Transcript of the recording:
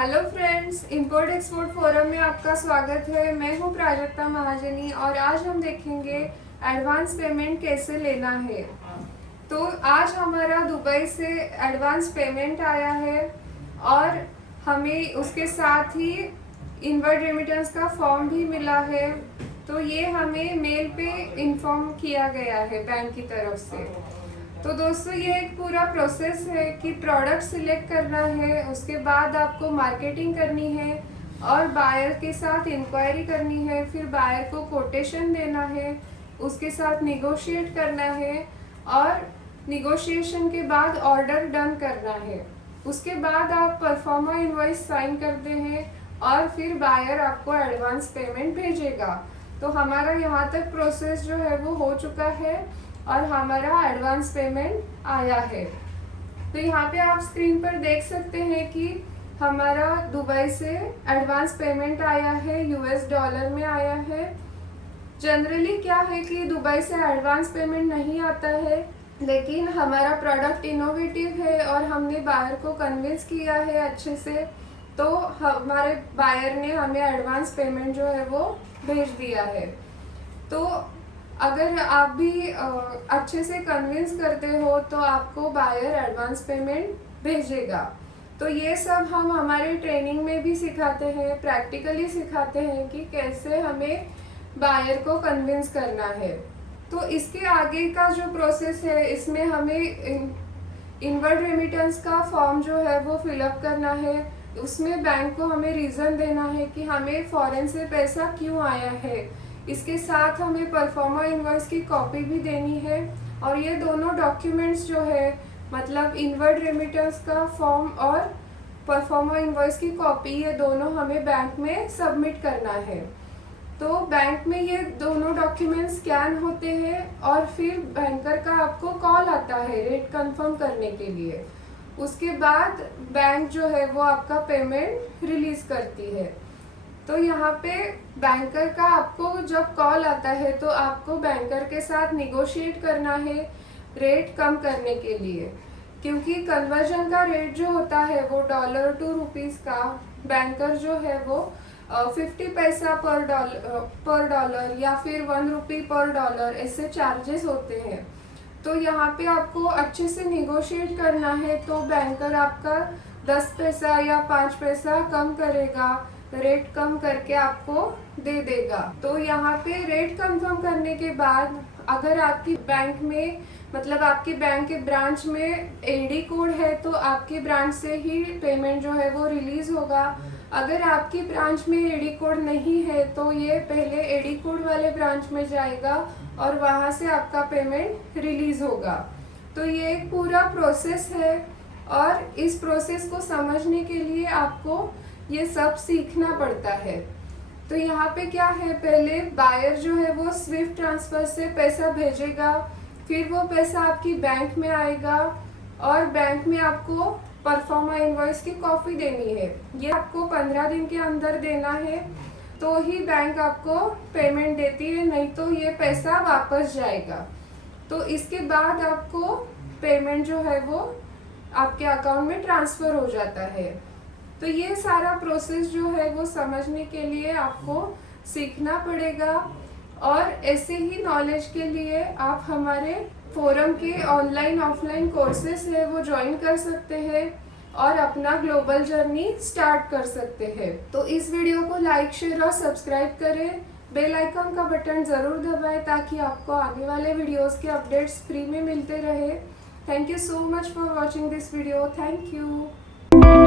Hello friends, import export forum में आपका स्वागत है। मैं हूं प्राजक्ता महाजनी और आज हम देखेंगे एडवांस पेमेंट कैसे लेना है। तो आज हमारा दुबई से एडवांस पेमेंट आया है और हमें उसके साथ ही इनवर्ड रेमिटेंस का फॉर्म भी मिला है। तो ये हमें मेल पे इन्फॉर्म किया गया है बैंक की तरफ से। तो दोस्तों, ये एक पूरा प्रोसेस है कि प्रोडक्ट सिलेक्ट करना है, उसके बाद आपको मार्केटिंग करनी है और बायर के साथ इंक्वायरी करनी है, फिर बायर को कोटेशन देना है, उसके साथ निगोशिएट करना है और निगोशिएशन के बाद ऑर्डर डन करना है। उसके बाद आप परफॉर्मा इनवॉइस साइन करते हैं और फिर बायर आपको एडवांस पेमेंट भेजेगा। तो हमारा यहाँ तक प्रोसेस जो है वो हो चुका है और हमारा एडवांस पेमेंट आया है। तो यहाँ पे आप स्क्रीन पर देख सकते हैं कि हमारा दुबई से एडवांस पेमेंट आया है, यूएस डॉलर में आया है। जनरली क्या है कि दुबई से एडवांस पेमेंट नहीं आता है, लेकिन हमारा प्रोडक्ट इनोवेटिव है और हमने बायर को कन्विंस किया है अच्छे से, तो हमारे बायर ने हमें एडवांस पेमेंट जो है वो भेज दिया है। तो अगर आप भी अच्छे से कन्विंस करते हो तो आपको बायर एडवांस पेमेंट भेजेगा। तो ये सब हम हमारे ट्रेनिंग में भी सिखाते हैं, प्रैक्टिकली सिखाते हैं कि कैसे हमें बायर को कन्विंस करना है। तो इसके आगे का जो प्रोसेस है, इसमें हमें इनवर्ड रेमिटेंस का फॉर्म जो है वो फिलअप करना है। उसमें बैंक को हमें रीज़न देना है कि हमें फॉरेन से पैसा क्यों आया है। इसके साथ हमें परफॉर्मा इनवॉइस की कॉपी भी देनी है और ये दोनों डॉक्यूमेंट्स जो है, मतलब इनवर्ड रेमिटेंस का फॉर्म और परफॉर्मा इनवॉइस की कॉपी, ये दोनों हमें बैंक में सबमिट करना है। तो बैंक में ये दोनों डॉक्यूमेंट्स स्कैन होते हैं और फिर बैंकर का आपको कॉल आता है रेट कंफर्म करने के लिए। उसके बाद बैंक जो है वो आपका पेमेंट रिलीज करती है। तो यहाँ पे बैंकर का आपको जब कॉल आता है तो आपको बैंकर के साथ निगोशिएट करना है रेट कम करने के लिए, क्योंकि कन्वर्जन का रेट जो होता है वो डॉलर टू रुपीस का बैंकर जो है वो 50 पैसा पर डॉलर या फिर 1 रुपी पर डॉलर ऐसे चार्जेस होते हैं। तो यहाँ पे आपको अच्छे से निगोशिएट करना है, तो बैंकर आपका 10 पैसा या 5 पैसा कम करेगा, रेट कम करके आपको दे देगा। तो यहाँ पे रेट कंफर्म करने के बाद अगर आपकी बैंक में, मतलब आपके बैंक के ब्रांच में एडी कोड है तो आपके ब्रांच से ही पेमेंट जो है वो रिलीज होगा। अगर आपकी ब्रांच में एडी कोड नहीं है तो ये पहले एडी कोड वाले ब्रांच में जाएगा और वहाँ से आपका पेमेंट रिलीज होगा। तो ये एक पूरा प्रोसेस है और इस प्रोसेस को समझने के लिए आपको ये सब सीखना पड़ता है। तो यहाँ पे क्या है, पहले बायर जो है वो स्विफ्ट ट्रांसफर से पैसा भेजेगा, फिर वो पैसा आपकी बैंक में आएगा और बैंक में आपको परफॉर्मा इनवॉइस की कॉपी देनी है। ये आपको 15 दिन के अंदर देना है, तो ही बैंक आपको पेमेंट देती है, नहीं तो ये पैसा वापस जाएगा। तो इसके बाद आपको पेमेंट जो है वो आपके अकाउंट में ट्रांसफ़र हो जाता है। तो ये सारा प्रोसेस जो है वो समझने के लिए आपको सीखना पड़ेगा और ऐसे ही नॉलेज के लिए आप हमारे फोरम के ऑनलाइन ऑफलाइन कोर्सेस है वो ज्वाइन कर सकते हैं और अपना ग्लोबल जर्नी स्टार्ट कर सकते हैं। तो इस वीडियो को लाइक, शेयर और सब्सक्राइब करें। बेल आइकन का बटन ज़रूर दबाएं ताकि आपको आने वाले वीडियोस के अपडेट्स फ्री में मिलते रहे। Thank you so much for watching this video. Thank you.